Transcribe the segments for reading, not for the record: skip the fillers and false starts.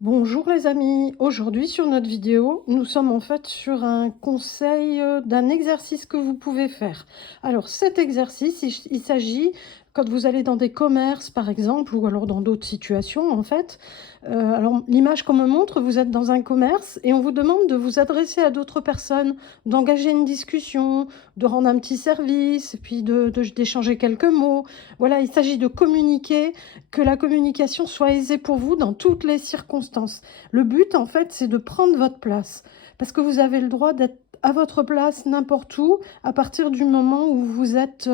Bonjour les amis, aujourd'hui sur notre vidéo, nous sommes en fait sur un conseil d'un exercice que vous pouvez faire. Alors cet exercice, il s'agit, quand vous allez dans des commerces par exemple, ou alors dans d'autres situations en fait, alors l'image qu'on me montre, vous êtes dans un commerce et on vous demande de vous adresser à d'autres personnes, d'engager une discussion, de rendre un petit service, et puis d'échanger quelques mots. Voilà, il s'agit de communiquer, que la communication soit aisée pour vous dans toutes les circonstances. Le but, en fait, c'est de prendre votre place, parce que vous avez le droit d'être à votre place n'importe où, à partir du moment où vous êtes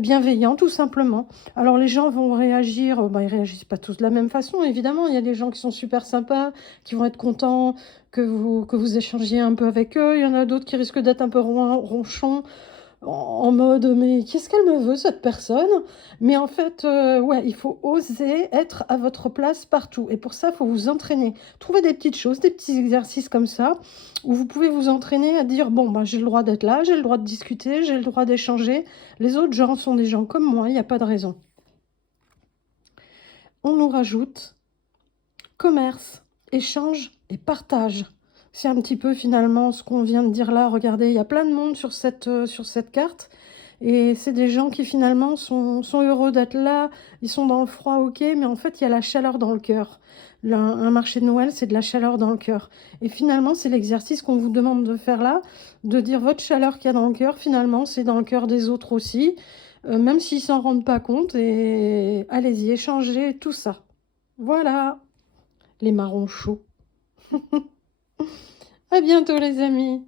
bienveillant, tout simplement. Alors les gens vont réagir, ils réagissent pas tous de la même façon, évidemment. Il y a des gens qui sont super sympas, qui vont être contents que vous échangiez un peu avec eux. Il y en a d'autres qui risquent d'être un peu ronchons, en mode: «Mais qu'est-ce qu'elle me veut cette personne?» Mais en fait, ouais, il faut oser être à votre place partout et pour ça, il faut vous entraîner. Trouver des petites choses, des petits exercices comme ça, où vous pouvez vous entraîner à dire: «Bon, j'ai le droit d'être là, j'ai le droit de discuter, j'ai le droit d'échanger. Les autres gens sont des gens comme moi, il y a pas de raison». On nous rajoute commerce, échange et partage. C'est un petit peu finalement ce qu'on vient de dire là. Regardez, il y a plein de monde sur cette carte et c'est des gens qui finalement sont heureux d'être là. Ils sont dans le froid, OK, mais en fait, il y a la chaleur dans le cœur. Un marché de Noël, c'est de la chaleur dans le cœur et finalement, c'est l'exercice qu'on vous demande de faire là, de dire votre chaleur qu'il y a dans le cœur, finalement, c'est dans le cœur des autres aussi, même s'ils s'en rendent pas compte et allez-y, échangez tout ça. Voilà. Les marrons chauds. À bientôt les amis.